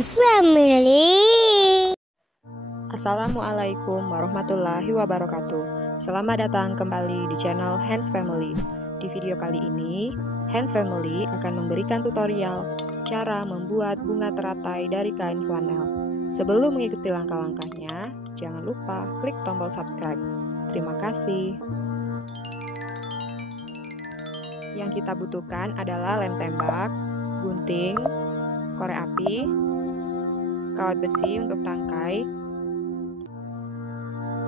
Family. Assalamualaikum warahmatullahi wabarakatuh. Selamat datang kembali di channel Hands Family. Di video kali ini, Hands Family akan memberikan tutorial cara membuat bunga teratai dari kain flanel. Sebelum mengikuti langkah-langkahnya, jangan lupa klik tombol subscribe. Terima kasih. Yang kita butuhkan adalah lem tembak, gunting, korek api, kawat besi untuk tangkai,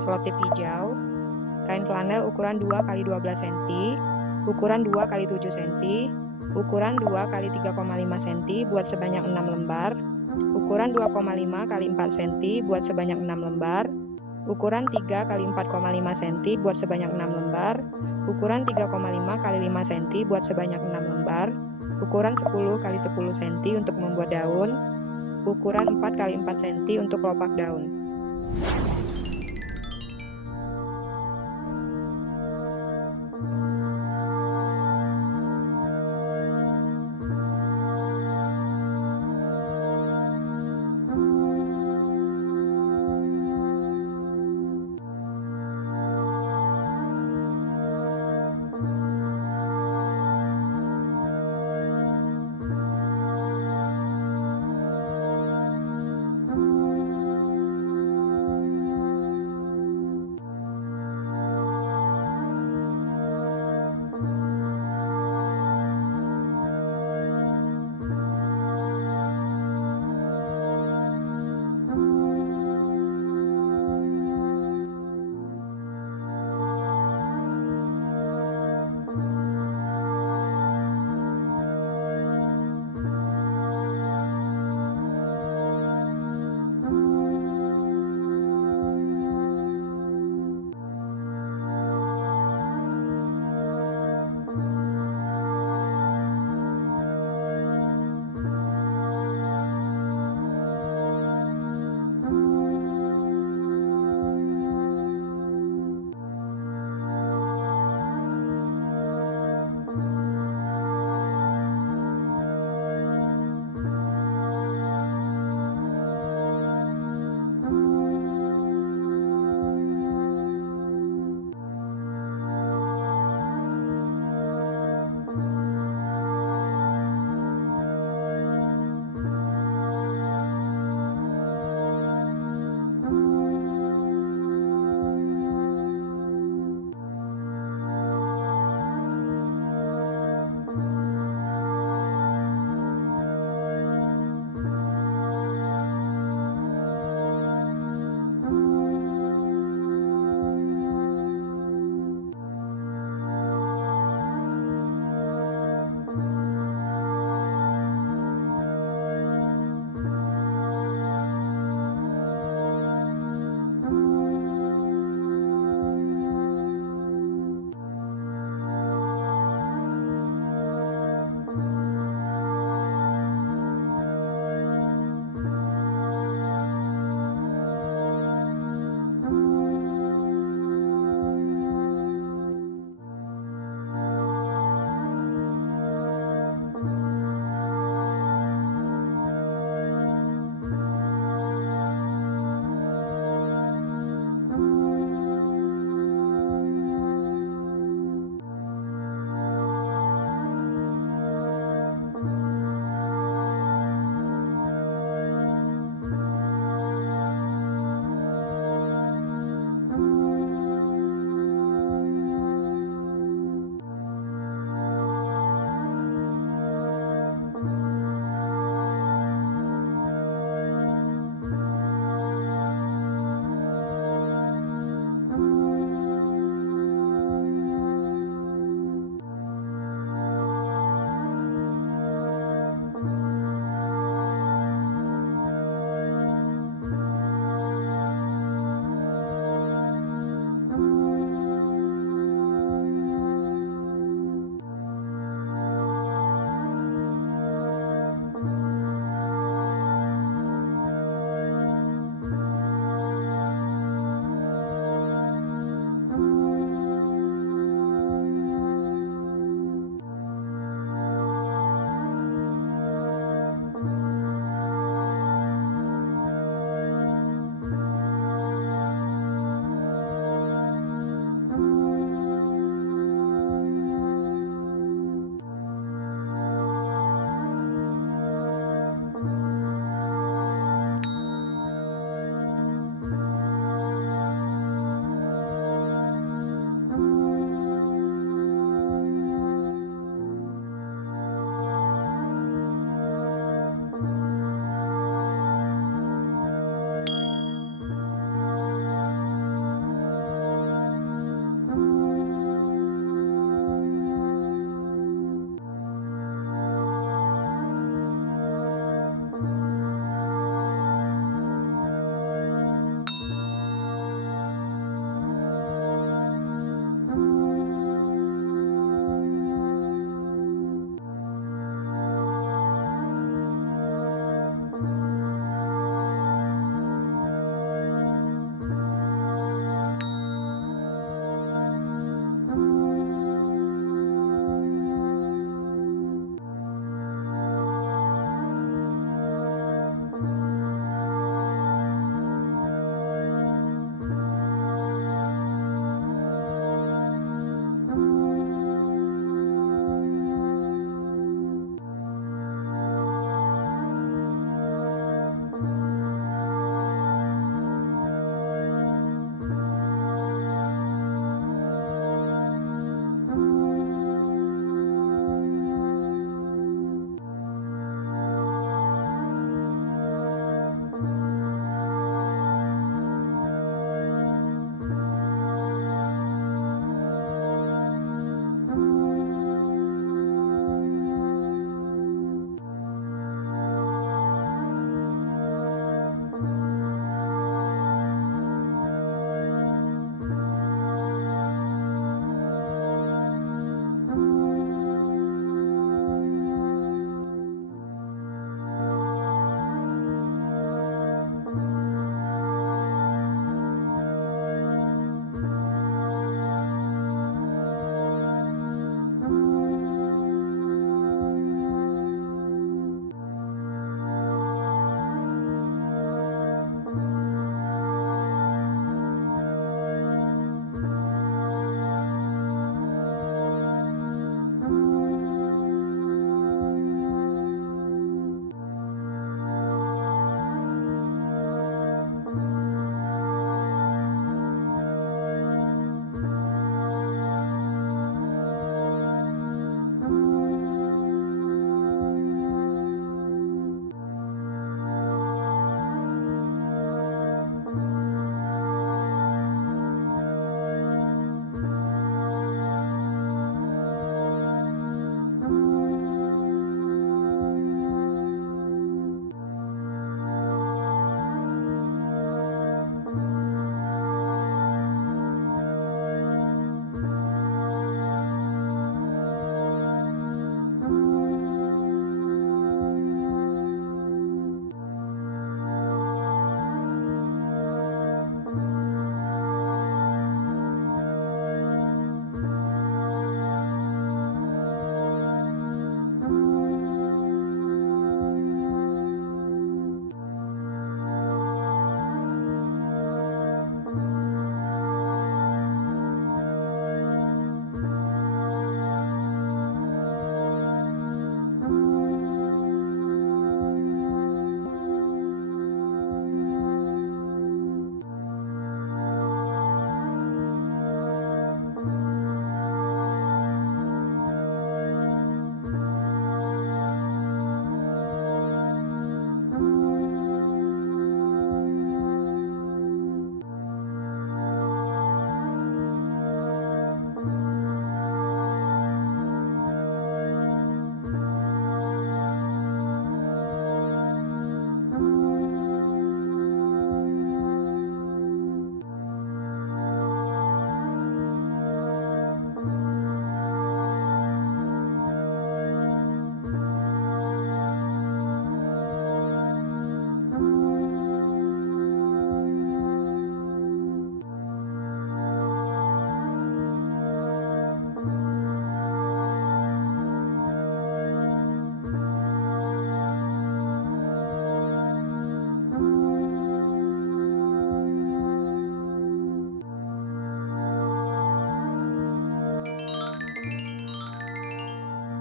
selotip hijau, kain flanel ukuran 2x12 cm, ukuran 2x7 cm, ukuran 2x3,5 cm buat sebanyak 6 lembar, ukuran 2,5x4 cm buat sebanyak 6 lembar, ukuran 3x4,5 cm buat sebanyak 6 lembar, ukuran 3,5x5 cm buat sebanyak 6 lembar, ukuran 10x10 cm untuk membuat daun, ukuran 4x4 cm untuk kelopak daun.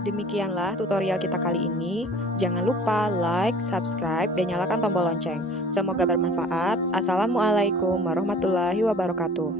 Demikianlah tutorial kita kali ini. Jangan lupa like, subscribe, dan nyalakan tombol lonceng. Semoga bermanfaat. Assalamualaikum warahmatullahi wabarakatuh.